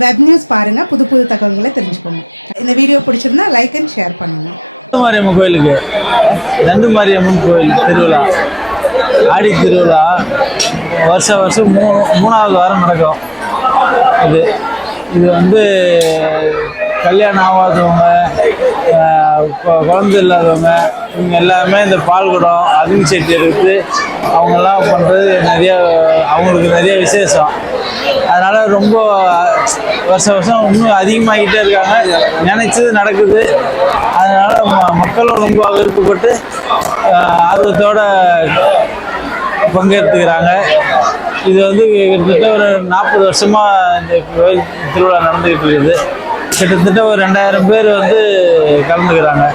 Web news பாருங்கள் புது புது தகவல்களை தெரிஞ்சுக்கோங்க. இந்த வீடியோ பிடிச்சிருந்தா லைக் அண்ட் ஷேர் பண்ணுங்கள் மாரியம்மன் கோயிலுக்கு. தண்டு மாரியம்மன் கோயில் திருவிழா. ஆடி திருவிழா. வருஷம் வருஷம் மூ மூணாவது வாரம் நடக்கும். இது இது வந்து கல்யாணம் ஆகாதவங்க குழந்தை இல்லாதவங்க இவங்க எல்லாமே இந்த பால்குடம் அக்னி செட்டி எடுத்து அவங்கெல்லாம் பண்ணுறது நிறைய அவங்களுக்கு நிறைய விசேஷம். அதனால் ரொம்ப வருஷம் வருஷம் இன்னும் அதிகமாகிட்டே இருக்காங்க. நினைச்சது நடக்குது. அதனால் ம- மக்களும் ரொம்ப விருப்பப்பட்டு ஆர்வத்தோட பங்கெடுத்துக்கிறாங்க. இது வந்து கிட்டத்தட்ட ஒரு நாற்பது வருஷமா இந்த கோயில் திருவிழா நடந்துகிட்டு இருக்குது. கிட்டத்தட்ட ஒரு ரெண்டாயிரம் பேர் வந்து கலந்துக்கிறாங்க.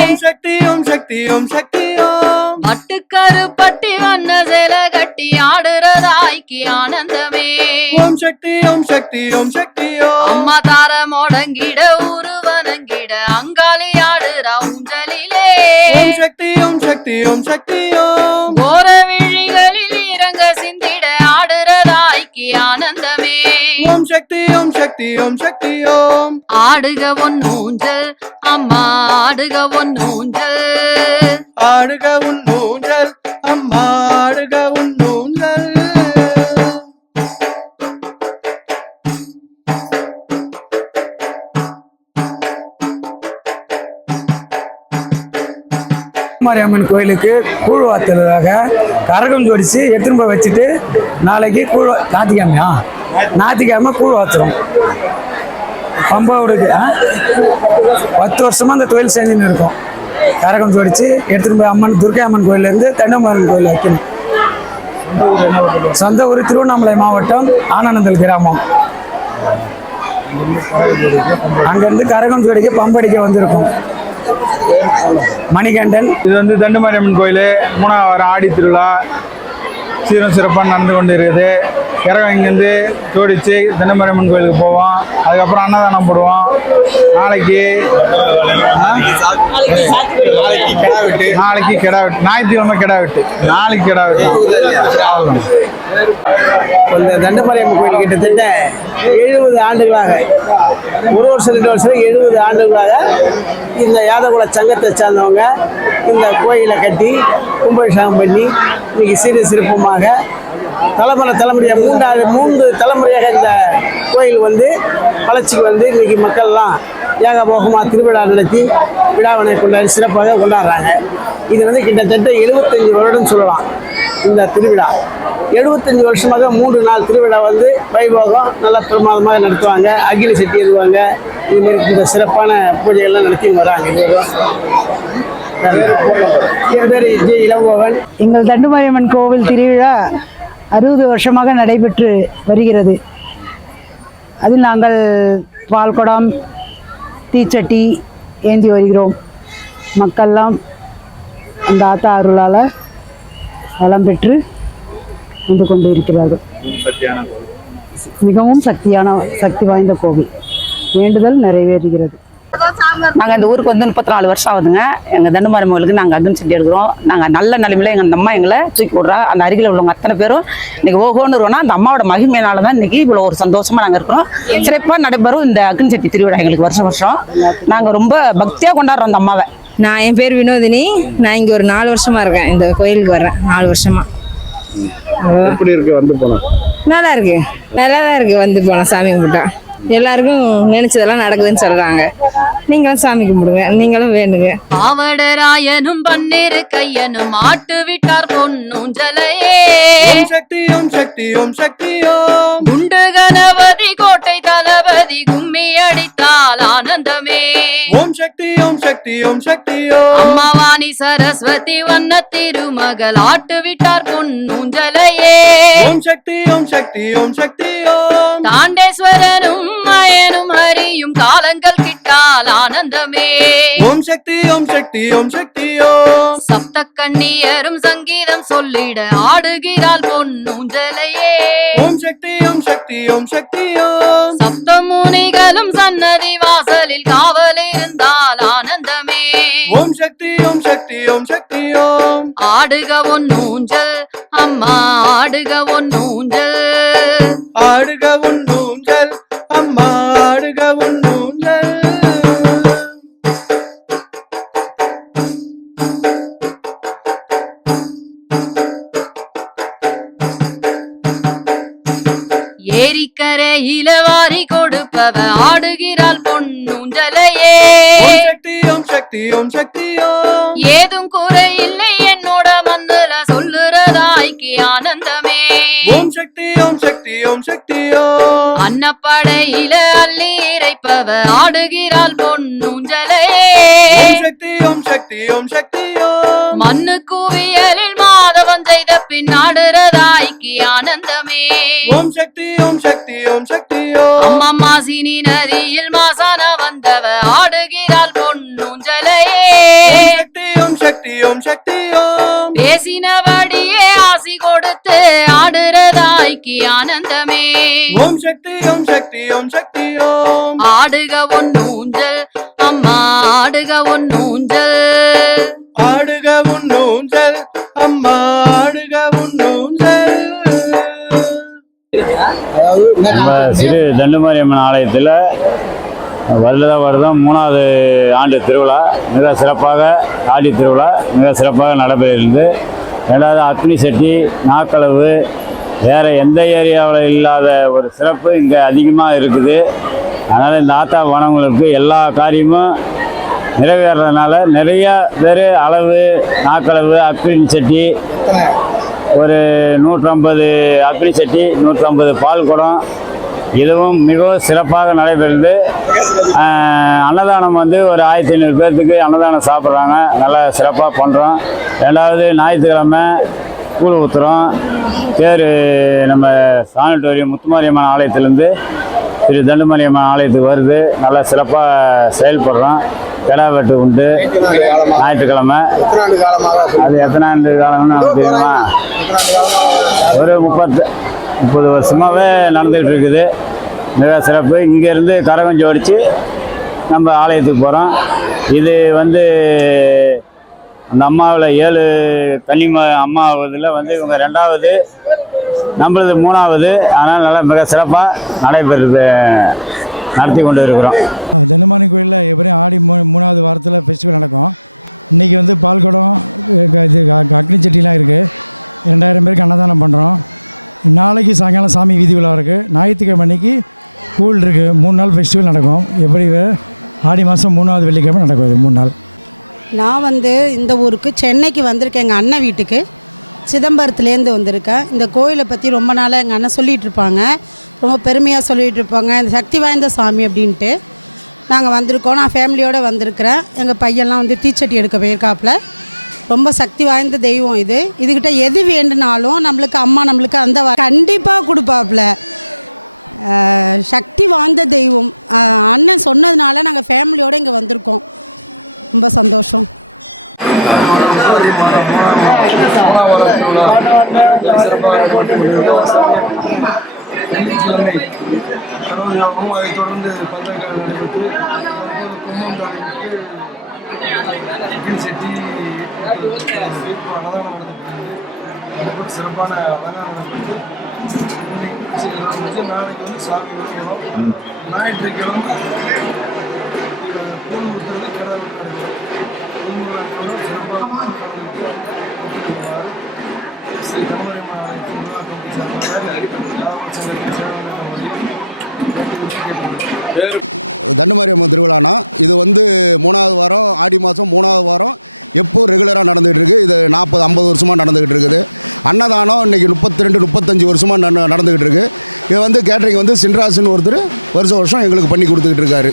ஓம் சக்தி ஓம் சக்தி ஓம் சக்தி ஓம். பட்டுக்கரு பட்டி வண்ண சேல கட்டி ஆடுறதாய்க்கு ஆனந்தமே. ஓம் சக்தி ஓம் சக்தி ஓம் சக்தி ஓம். அம்மா தார முடங்கிட உருவனங்கிட அங்காளி ஆடுற ஊஞ்சலிலே. ஓம் சக்தி ஓம் சக்தி ஓம் சக்தி ஓம். சக்தி ஓம் சக்தி ஓம். ஆடுக ஒன்னூஞ்சல் அம்மா ஆடுக ஒன்னூஞ்சல் ஆடுக உன் ஊஞ்சல் அம்மா ஆடுக உன் ஊஞ்சல். மாரியம்மன் கோயிலுக்கு கூழ் வாத்துறதாக கரகம் ஜோடிச்சு எடுத்துன்னு போய் வச்சுட்டு நாளைக்கு கூழ் ஞாயிற்றுக்கிழமையா ஞாயிற்றுக்கிழமை கூழ் வாத்துறோம். பம்பாவோடுக்கு பத்து வருஷமா அந்த தொழில் செஞ்சுன்னு இருக்கோம். கரகம் ஜோடிச்சு எடுத்துகிட்டு போய் அம்மன் துர்கை அம்மன் கோயிலேருந்து தண்டமாரியம்மன் கோயில் வைக்கணும். சொந்த ஊர் திருவண்ணாமலை மாவட்டம் ஆனந்தல் கிராமம். அங்கேருந்து கரகம் ஜோடிக்கு பம்படிக்க வந்திருக்கோம். மணிகண்டன். இது வந்து தண்டுமாரியம்மன் கோயில். மூணாவது ஆடி திருவிழா. சீரும் சிறப்பாக நடந்து கொண்டு இருக்குது இறங்க இங்கேருந்து ஜோடிச்சு தினமரம்மன் கோயிலுக்கு போவோம். அதுக்கப்புறம் அன்னதானம் போடுவோம். நாளைக்கு நாளைக்கு கிடா வெட்டு ஞாயிற்றுக்கிழமை கிடா வெட்டு நாளைக்கு கிடா வெட்டு அவ்வளவுதான். இந்த தண்டமாரியம்மன் கோயில் கிட்டத்தட்ட எழுபது ஆண்டுகளாக ஒரு வருஷம் ரெண்டு வருஷம் எழுபது ஆண்டுகளாக இந்த யாதகுல சங்கத்தை சார்ந்தவங்க இந்த கோயிலை கட்டி கும்பாபிஷேகம் பண்ணி இன்னைக்கு சீர சிறப்புமாக தலைமுறை தலைமுறையாக மூன்றாவது மூன்று தலைமுறையாக இந்த கோயில் வந்து வளர்ச்சிக்கு வந்து இன்னைக்கு மக்கள்லாம் ஏகபோகமாக திருவிழா நடத்தி விழாவினை கொண்டாடி சிறப்பாக கொண்டாடுறாங்க. இது வந்து கிட்டத்தட்ட எழுபத்தஞ்சு வருடம் சொல்லலாம் இந்த திருவிழா. எழுபத்தஞ்சு வருஷமாக மூன்று நாள் திருவிழா வந்து வைபோகம் நல்லா பிரமாதமாக நடத்துவாங்க. அக்னி சட்டி எழுதுவாங்க இதுமாரி இந்த சிறப்பான பூஜைகள்லாம் நடத்தி வராங்க. என் பேர் ஜெய் இளங்கோவன். எங்கள் தண்டுமாரியம்மன் கோவில் திருவிழா அறுபது வருஷமாக நடைபெற்று வருகிறது. அதில் நாங்கள் பால்குடம் தீச்சட்டி ஏந்தி வருகிறோம். மக்கள்லாம் அந்த ஆத்தா அருளால் வளம் பெற்று வந்து கொண்டு இருக்கிறார்கள் மிகவும் சக்தியான சக்தி வாய்ந்த கோவில். வேண்டுதல் நிறைவேறுகிறது. நாங்கள் இந்த ஊருக்கு வந்து முப்பத்தி நாலு வருஷம் ஆகுதுங்க. எங்கள் தண்டுமாரி கோயிலுக்கு நாங்கள் அக்னி செட்டி எடுக்கிறோம். நாங்கள் நல்ல நிலைமையில எங்கள் அம்மா எங்களை தூக்கி விட்றா அந்த அருகில் உள்ளவங்க அத்தனை பேரும் இன்னைக்கு ஓஹோன்னு இருக்கோம்னா அந்த அம்மாவோட மகிமையினால தான் இன்னைக்கு இவ்வளோ ஒரு சந்தோஷமா நாங்கள் இருக்கிறோம். சிறப்பாக நடைபெறும் இந்த அக்னி செட்டி திருவிழா எங்களுக்கு வருஷம் வருஷம். நாங்கள் ரொம்ப பக்தியாக கொண்டாடுறோம் அந்த அம்மாவை. நான் என் பேர் வினோதினி. நான் இங்கே ஒரு நாலு வருஷமா இருக்கேன். இந்த கோயிலுக்கு வர்றேன். நாலு வருஷமா. எப்படி இருக்கு? வந்து போனோம் நல்லா இருக்கு நல்லா தான் இருக்கு. வந்து போனோம் சாமி கும்பிட்டா. எல்லாருக்கும் நினைச்சதெல்லாம் நடக்குதுன்னு சொல்றாங்க. நீங்களும் சாமி கும்பிடுங்க நீங்களும் வேணுங்க ஆவடராயனும் பன்னிரு கையனும் ஆட்டு விட்டார் பொன்னூஞ்சலையே. ஓம் சக்தி ஓம் சக்தி ஓம் சக்தி ஓம். குண்டு கணபதி கோட்டை தளபதி கும்மி அடித்தால் ஆனந்தமே. ஓம் சக்தி ஓம் சக்தி ஓம் சக்தி ஓம். அம்மாவாணி சரஸ்வதி வண்ண திருமகள் ஆட்டு விட்டார் பொன்னூஞ்சலையே. ஓம் சக்தி ஓம் சக்தி ஓம் சக்தி ஓம். தாண்டேஸ்வரனும் மயனும் ஹரியும் காலங்கள் கிட்டால் ஆனந்தமே. ஓம் சக்தி ஓம் சக்தி ஓம் சக்தி ஓம். சப்த கண்ணியரும் சங்கீதம் சொல்லிட ஆடுகிறாள் பொன்னூஞ்சலையே. ஓம் சக்தி ஓம் சக்தி ஓம் சக்தி ஓம். சப்த முனிகளும் சன்னதி வாசலில் காவல் இருந்தால் ஆனந்தமே ஓம் சக்தி ஓம் சக்தி ஓம் சக்தி ஓம். ஆடுக ஒன்னூஞ்சல் அம்மா ஆடுக ஒன்னூஞ்சல் ஆடுக உன்னூஞ்சல் அம்மா ஏரிக்கரையில வாரி கொடுப்பவ ஆடுகிறாள் பொன்னூஞ்சலையே. சக்தி ஓம் சக்தி ஓம் சக்தி ஓம். ஏதும் குறையில்லை என்னோட மந்துல சொல்லுறதாய்க்கு ஆனந்தமே. ஓம் சக்தி ஓம் சக்தி ஓம் சக்தி ஓம் அன்னப்படையில அள்ளி இறைப்பவ ஆடுகிறாள் பொன்னூஞ்சலையே ஓம் சக்தி ஓம் சக்தி ஓம் சக்தி ஓம். மண்ணு குவியலில் மாதவன் செய்த பின் ஆடுறதாய்க்கு ஆனந்தமே. ஓம் சக்தி ஓம் சக்தி ஓம் சக்தி ஓம். அம்மா மாசினி நதியில் மாசான வந்தவ ஆடுகிறாள் பொன்னூஞ்சலையே ஓம் சக்தி ஓம் சக்தி ஓம் சக்தி ஓம். கொடுத்து ஆடுறதாய்க்கு ஆனந்தமே. ஓம் சக்தி ஓம் சக்தி ஓம் சக்தி ஓம். ஆடுக ஒன்னூஞ்சல் அம்மா ஆடுக ஒன்னூஞ்சல் ஆடுக உன்னூஞ்சல் அம்மா ஆடுக உன்னூஞ்சல் நம்ம சிறு தண்டுமாரியம்மன் ஆலயத்தில் வருட வருடம் மூணாவது ஆண்டு திருவிழா. மிக சிறப்பாக ஆடி திருவிழா மிக சிறப்பாக நடைபெறுகிறது. ரெண்டாவது அக்னி சட்டி நாக்களவு. வேறு எந்த ஏரியாவில் இல்லாத ஒரு சிறப்பு இங்கே அதிகமாக இருக்குது. அதனால் இந்த ஆத்தா வனங்களுக்கு எல்லா காரியமும் நிறைவேறதுனால நிறைய பேர் அளவு நாக்களவு அக்னி சட்டி ஒரு நூற்றம்பது அக்னி சட்டி நூற்றம்பது பால் குடம் இதுவும் மிகவும் சிறப்பாக நடைபெறுது. அன்னதானம் வந்து ஒரு ஆயிரத்தி ஐநூறு பேர்த்துக்கு அன்னதானம் சாப்பிட்றாங்க. நல்லா சிறப்பாக பண்ணுறோம் ரெண்டாவது ஞாயிற்றுக்கிழமை கூழ் ஊற்றுறோம் பேர் நம்ம சானிட்டோரியம் முத்துமாரியம்மன் ஆலயத்திலேருந்து திரு தண்டுமாரியம்மன் ஆலயத்துக்கு வருது. நல்லா சிறப்பாக செயல்படுறோம். கிடா வெட்டு உண்டு. ஞாயிற்றுக்கிழமை. அது எத்தனை ஆண்டு காலம்னு நமக்கு தெரியுமா? ஒரு முப்பத்து முப்பது வருஷமாகவே நடந்துகிட்டு இருக்குது மிக சிறப்பு. இங்கேருந்து கரகம் ஜோடித்து நம்ம ஆலயத்துக்கு போகிறோம் இது வந்து அந்த அம்மாவில் ஏழு கன்னிம அம்மா இதில் வந்து இவங்க ரெண்டாவது நம்மளது மூணாவது. ஆனால் நல்லா மிக சிறப்பாக நடைபெறுது நடத்தி கொண்டு இருக்கிறோம் தண்டுமானி கோயிலில் எப்படியும் ஆடி மூ மூணாவது வாரத்தில் ஃபெஸ்டிவல் நடக்கும். இன்றைக்கி வந்து பால்குடம் இது அக்னி சட்டிலாம் இருக்குது ரெண்டாயிரம் பேருக்கு அன்னதானம் பண்ணுறோம் நாளைக்கு சாயங்காலம் சாமி வீதி விழா இருக்குது ஞாயிற்றுக்கிழமை அன்னைக்கு கூழ் இருக்குது மூணு நாள் ஃபெஸ்டிவல் நடக்கும். எப்படி ஆடி மாதம் மூணாவது வெள்ளிக்கிழமை நடக்கும் இது மூணு நாள். நான் வந்து இந்த ஊருக்கு சென்னைக்கு வந்திருக்கேன் எங்கள் அண்ணன் வீட்டுக்கு. சிதம்பரத்துலேருந்து வந்திருக்கேன். இந்த கோயிலை பற்றி ரொம்ப நாளாக எங்கள் அண்ணன் சொல்லிகிட்டு இருப்பாங்க. ரொம்ப பெருமையாக சொல்லிகிட்டு இருப்பாங்க. இந்த சக்தி வாய்ந்த சாமி அப்படின்ட்டு நாங்கள் வந்திருக்கோம். நான் ஃபேமிலியோடு வந்திருக்கிறேன். எங்கள் பையன்லாம் வந்து தீச்சட்டி எடுக்க போயிருக்காப்புல. ரொம்ப சக்தி வாய்ந்த தெய்வம் இது. இதுகிட்ட எது வேண்டுனாலும் நம்மளுக்கு அம்மா நம்மளுக்கு அந்த கண்டிப்பாக கொடுப்பாப்புல. சக்தி வாய்ந்த தெய்வம். அண்ணன் சொன்னதுனால நாங்கள் ஃபேமிலியோடு இங்கே வந்திருக்கோம். ரொம்ப சந்தோஷம். வெள்ளிக்கிழமை அதை தொடர்ந்து பந்தங்கள் நடைபெற்று கும்பந்தாய்க்கு அக்னி செட்டி அன்னதானம் அதுபோல் சிறப்பான அலங்காரம் வந்து நாளைக்கு வந்து சாமி முக்கியம் ஞாயிற்றுக்கிழமை கூழ் ஊற்றுறது கிடவு நடக்கும் சிறப்பாக ஸ்ரீ தமிழக சங்கத்தின் சேவை தண்டுமாரியம்மன் திருவிழானா? இது வந்து மூணாவது வாரம் ஆடி மாதம் மூணாவது வாரம் எப்போ ரெகுலராக நடந்துகிட்டு இருக்குது இது நாற்பது ஐம்பது வருஷமாக நடந்துகிட்டு இருக்குது அன்னதானம் இன்றைக்கி முப்பத்தி ரெண்டு முப்பத்தஞ்சு வருஷமாக நட நடந்துகிட்டு இருக்குது இது வந்து கேட்ரிங் வந்து சின்ராசுன்னு ஒருத்தர் வருஷம் வருஷம் எங்களுக்கு பண்ணி கொடுத்துக்கிட்டு இருக்காரு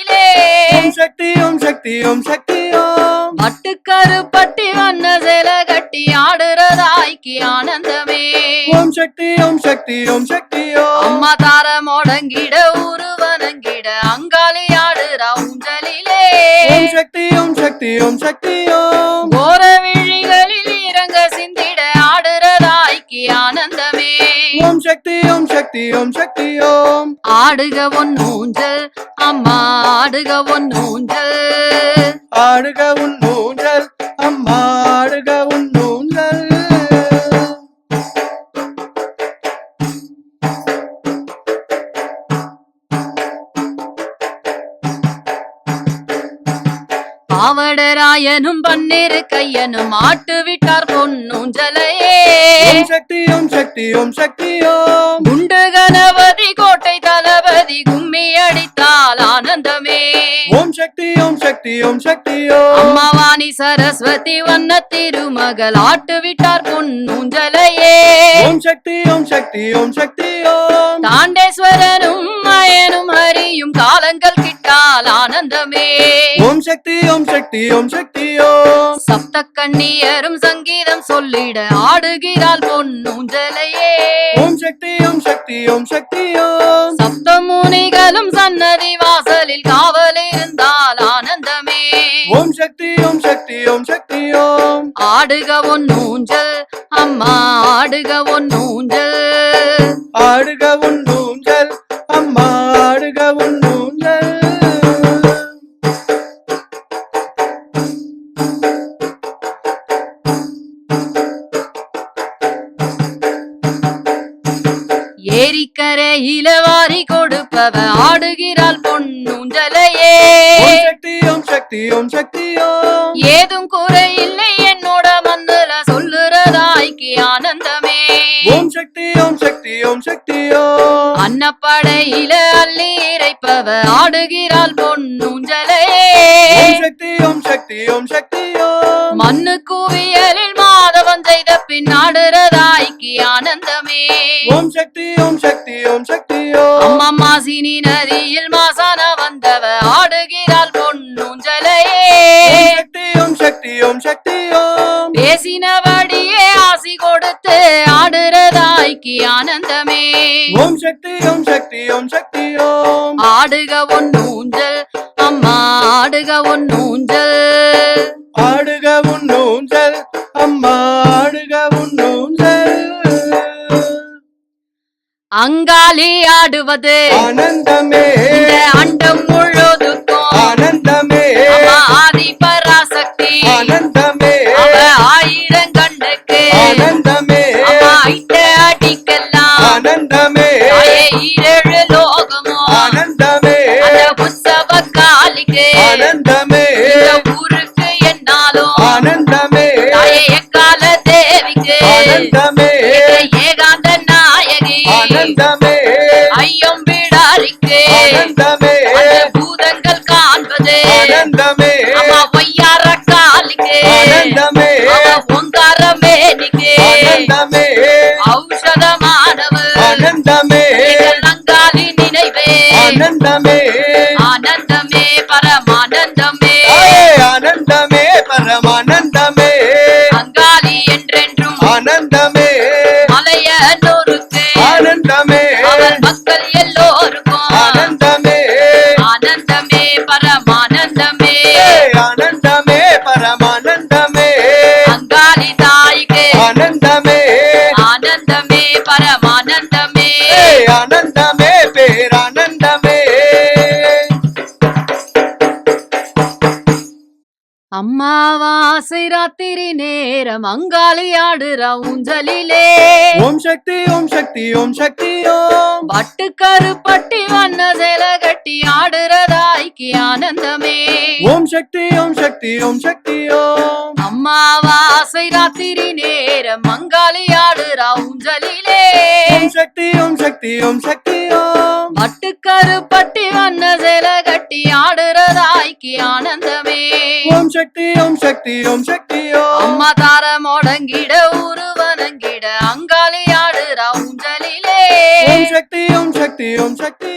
ஓம் சக்தி ஓம் சக்தி ஓம் சக்தி ஓம். பட்டுக்கரு பட்டி வண்ண சேல கட்டி ஆடுறதாய்க்கு ஆனந்தமே. ஓம் சக்தி ஓம் சக்தி ஓம் சக்தி ஓம். அம்மா தார முடங்கிட உருவனங்கிட அங்காளி ஆடுற ஊஞ்சலிலே. ஓம் சக்தி ஓம் சக்தி ஓம் சக்தி ஓம். கோர விழிகளில் இறங்க சிந்திட ஆடுறதாய்க்கு ஆனந்தமே. ஓம் சக்தி ஓம் சக்தி ஓம் சக்தி ஓம். ஆடுக ஒன் ஊஞ்சல் அம்மா ஆடுக ஒன் ஊஞ்சல். ஆடுக உன் ஊஞ்சல் அம்மா ஆடுக உன் ஊஞ்சல். பாவடராயனும் பன்னிரு கையனும் ஆட்டு விட்டார் பொன்னூஞ்சலையே சக்தி ஓம் சக்தி ஓம் சக்தி ஓம். குண்டு கணபதி கோட்டை தளபதி கும்மி அடித்தால் ஆனந்தமே. ஓம் சக்தி ஓம் சக்தி ஓம் சக்தி ஓம். அம்மாவாணி சரஸ்வதி வண்ண திருமகள் ஆட்டு விட்டார் பொன்னூஞ்சலையே. ஓம் சக்தி ஓம் சக்தி ஓம் சக்தி ஓம். தாண்டேஸ்வரனும் மயனும் ஹரியும் காலங்கள் கிட்டால் ஆனந்தமே. ஓம் சக்தி ஓம் சக்தி ஓம் சக்தி ஓம். சப்த கண்ணியரும் சங்கீதம் சொல்லிட ஆடுகிறாள் பொன்னூஞ்சலையே. ஓம் சக்தி ஓம் சக்தி ஓம் சக்தி ஓம். சப்த முனிகளும் சன்னதி வாசலில் காவல் இருந்தால் ஆனந்தமே. ஓம் சக்தி ஓம் சக்தி ஓம் சக்தி ஓம். ஆடுக ஒன் ஊஞ்சல் அம்மா ஆடுக ஒன் ஊஞ்சல் ஆடுக உன் ஊஞ்சல் அம்மா ஆடுக ஏரிக்கரையில வாரி கொடுப்பவ ஆடுகிறாள் பொன்னூஞ்சலையே. சக்தி ஓம் சக்தி ஓம் சக்தி ஓம். ஏதும் குறையில்லை என்னோட மண்ணுல சொல்லுறதாய்க்கு ஆனந்தமே. ஓம் சக்தி ஓம் சக்தி ஓம் சக்தி ஓம். அன்னப்படையில அள்ளி இறைப்பவ ஆடுகிறாள் பொன்னூஞ்சலையே. ஓம் சக்தி ஓம் சக்தி ஓம் சக்தி ஓம். மண்ணு குவியலில் மாதவன் செய்த பின் ஆடுறதாய்க்கு ஆனந்தமே. ஓம் சக்தி ஓம் சக்தி ஓம் சக்தி அம்மா மாசினி நதியில் மாசான வந்தவ ஆடுகிறாள் பொன்னூஞ்சலையே சக்தி ஓம் சக்தி ஓம் சக்தி ஓம். பேசினபடியே ஆசி கொடுத்து ஆடுறதாய்க்கு ஆனந்தமே. ஓம் சக்தி ஓம் சக்தி ஓம் சக்தி ஓம். ஆடுக ஒன் ஊஞ்சல் அம்மா ஆடுக ஒன் ஊஞ்சல். அங்காளி ஆடுவது. ஆனந்தமே. நேரம் அங்காளி ஆடுற ஊஞ்சலிலே. ஓம் சக்தி ஓம் சக்தி ஓம் சக்தி ஓம். பட்டுக்கரு பட்டி வண்ண சேல கட்டி ஆடுறதாய்க்கு ஆனந்தமே. ஓம் சக்தி ஓம் சக்தி ஓம் சக்தி ஓம். அம்மாவாசை ராத்திரி நேரம் அங்காளி ஆடுற ஆடுறா ஊஞ்சலிலே. ஓம் சக்தி ஓம் சக்தி ஓம் சக்தி ஓம். பட்டுக்கரு பட்டி வண்ண சேல கட்டி ஆடுறதாய்க்கு ஆனந்தமே. ஓம் சக்தி ஓம் சக்தி ஓம் சக்தி அம்மா தார முடங்கிட உருவனங்கிட அங்காளி ஆடுறா ஊஞ்சலிலே. ஓம் சக்தி ஓம் சக்தி ஓம் சக்தி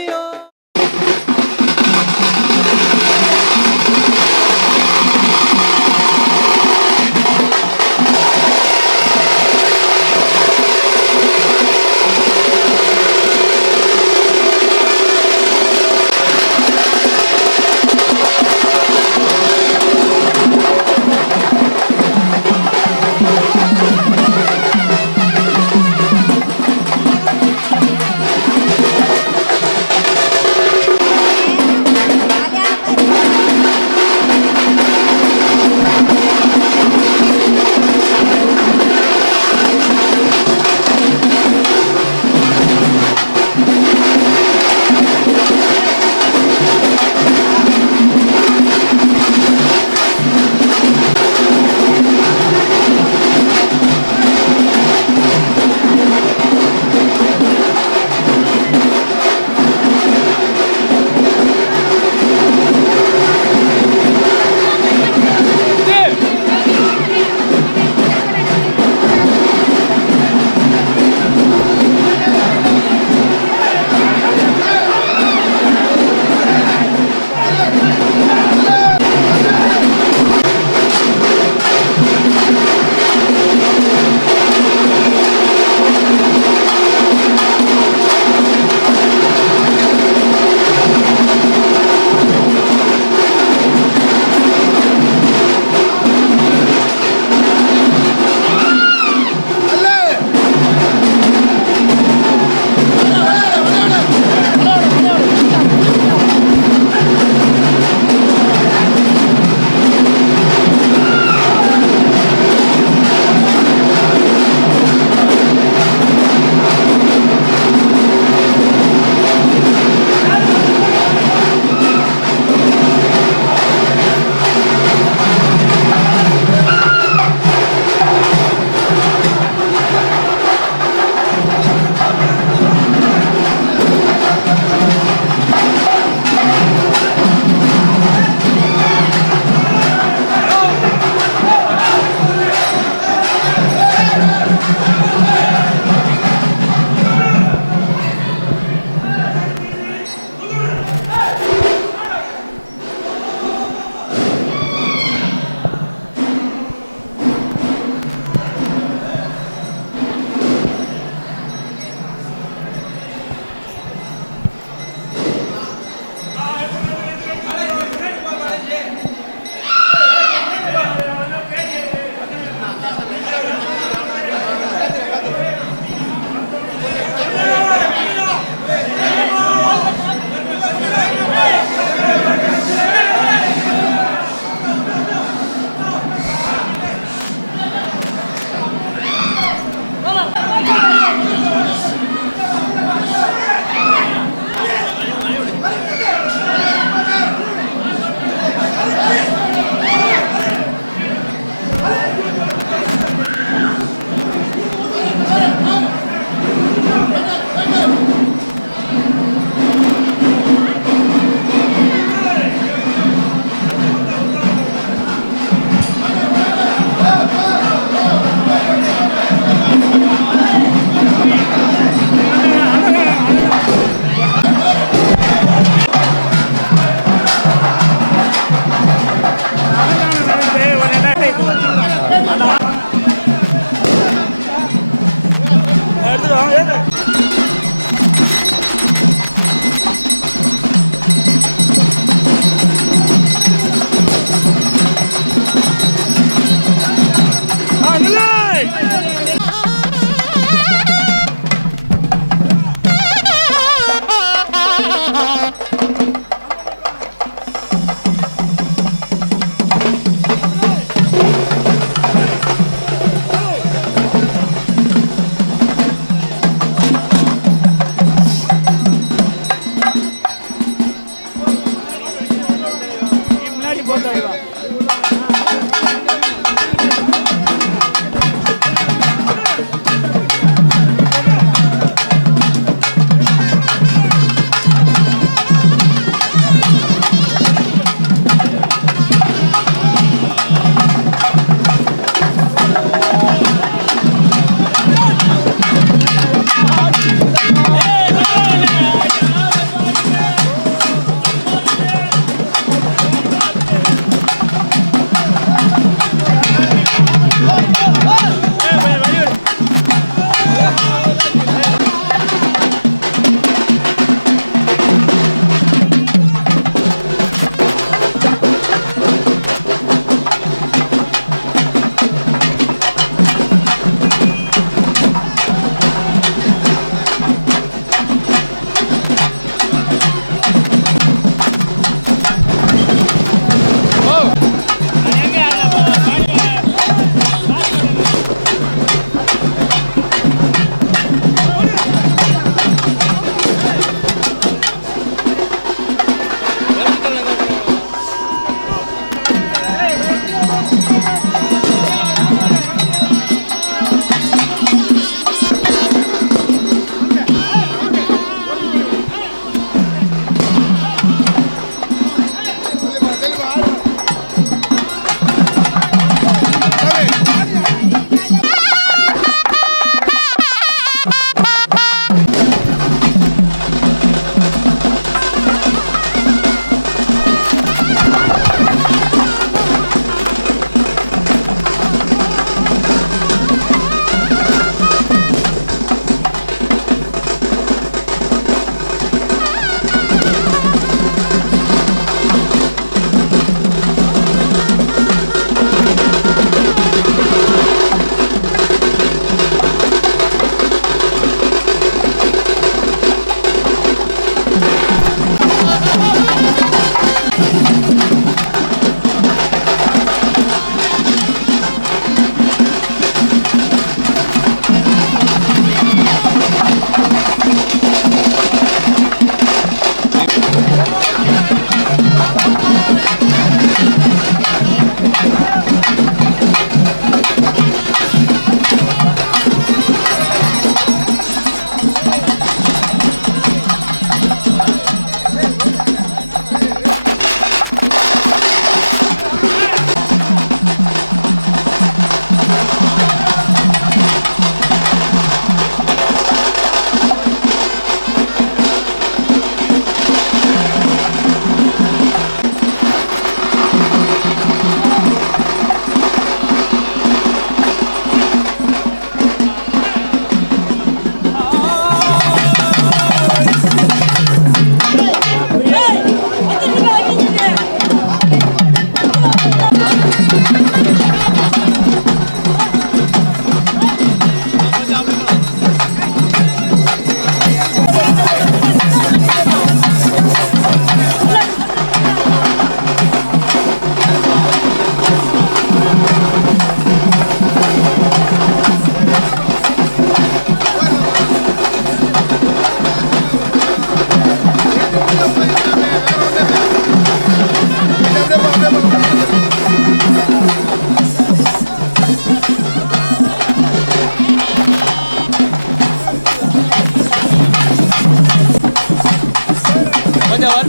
ஓம்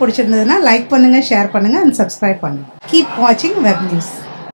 பிடிச்சிருந்ததுன்னா லைக் பண்ணுங்கள் ஷேர் பண்ணுங்கள் அண்ட் சப்ஸ்கிரைப் பண்ணுங்கள் கீப் வாட்சிங் வெப் நியூஸ்